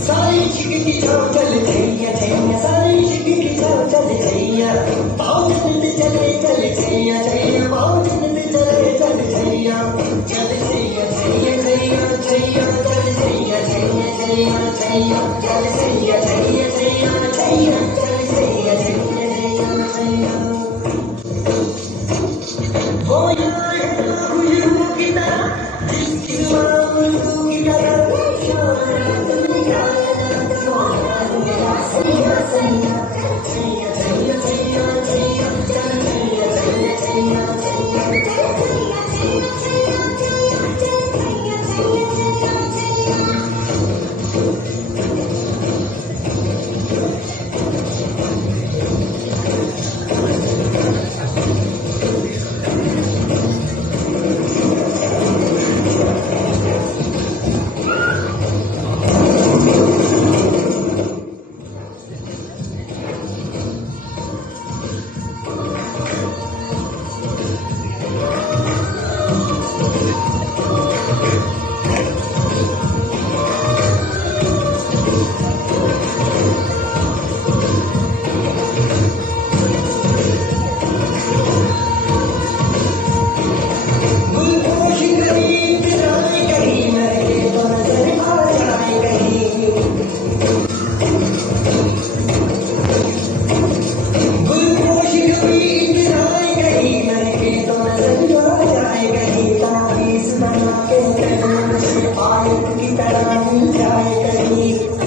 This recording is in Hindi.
सारी चिकनी छाव चल छैया छैया सारी चिकनी छाव चल छैया बाउल दिन चले चल छैया छैया बाउल दिन चले चल छैया चल छैया छैया छैया छैया चल छैया छैया छैया छैया चल छैया छैया छैया छैया चल छैया छैया छैया हो यार हुजूर की तरह जिसकी मांग की तरह की तरह जाए कहीं